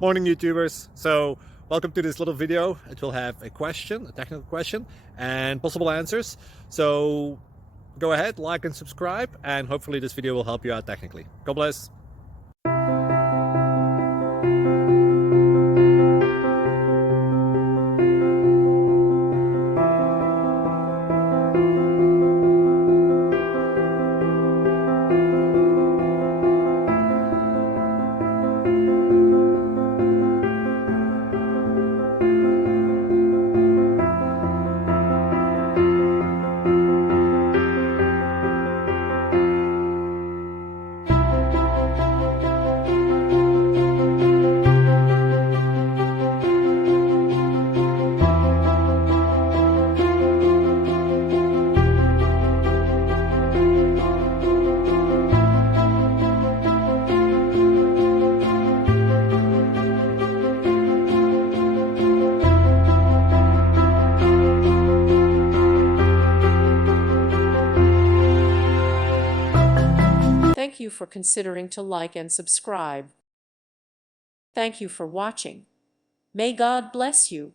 Morning, YouTubers. So welcome to this little video. It will have a question, a technical question, and possible answers. So go ahead, like and subscribe, and hopefully this video will help you out technically. God bless. Thank you for considering to like and subscribe. Thank you for watching. May God bless you.